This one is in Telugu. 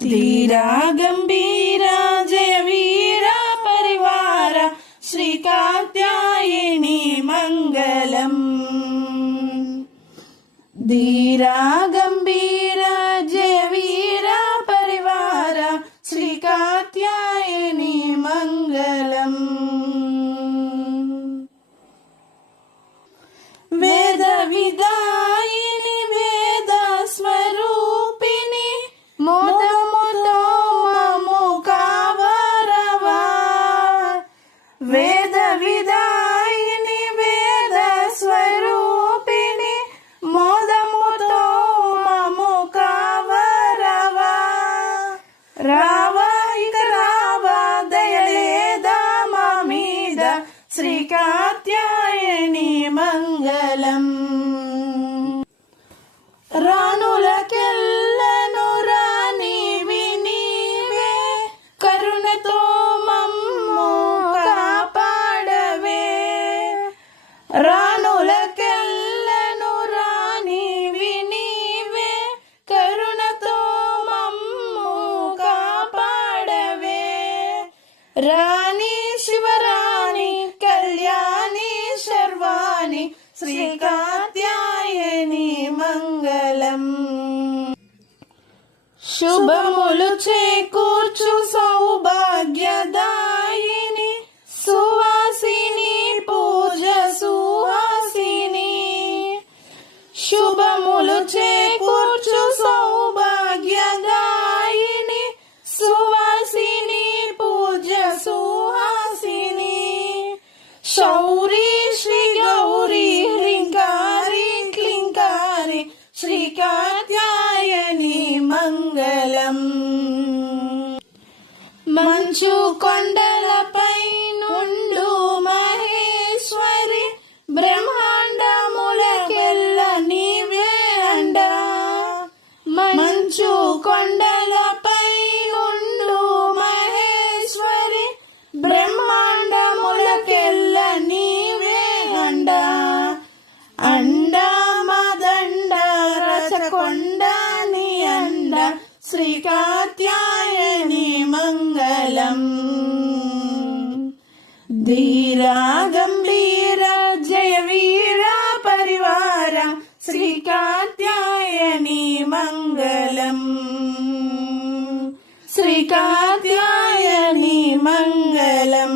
धीरा गंभीरा जय वीरा परिवार श्री कात्यायनी मंगलम। धीरा गंभीरा जय वीरा परिवार श्री कात्यायनी मंगलम। वेद विदायिनी वेद स्वरूपिणी मोदमुतो ममो कावरवा। वेद विदायिनी वेद स्वरूपिणी मोदमुतो ममो कावरवा। रावा इक रावा दयलेदा मा मीद श्री कात्यायनी मंगलम। రానులకెల్లను రానివి నీవే కరుణతో మమ్ము కాపాడవే। రానులకెల్లను రానివి నీవే కరుణతో మమ్ము కాపాడవే। రాణి శివరాణి కళ్యాణి శర్వాణి శ్రీ కాత్యాయని మంగళం। శుభములు చేకూర్చు సౌభాగ్యదాయిని సువాసిని పూజ సుహాసిని। శుభములు చేకూర్చు సౌభాగ్యదాయిని సువాసిని పూజ సుహాసిని। శౌరి శ్రీ గౌరీ హ్రీంకారి క్లీంకారి శ్రీ కాత్యాయని మంగళం। మంచు కొండలపై నుండు మహేశ్వరి బ్రహ్మాండములకెల్ల నీవే అండ। మంచు కొండలపై నుండు మహేశ్వరి బ్రహ్మాండములకెల్ల నీవే అండ। అండ మదండ రసకొండ నీ అండ శ్రీ కాత్యాయని మంగళం। ధీరా గంభీర జయ వీర పరివార శ్రీ కాత్యాయని మంగళం। శ్రీ కాత్యాయని మంగళం।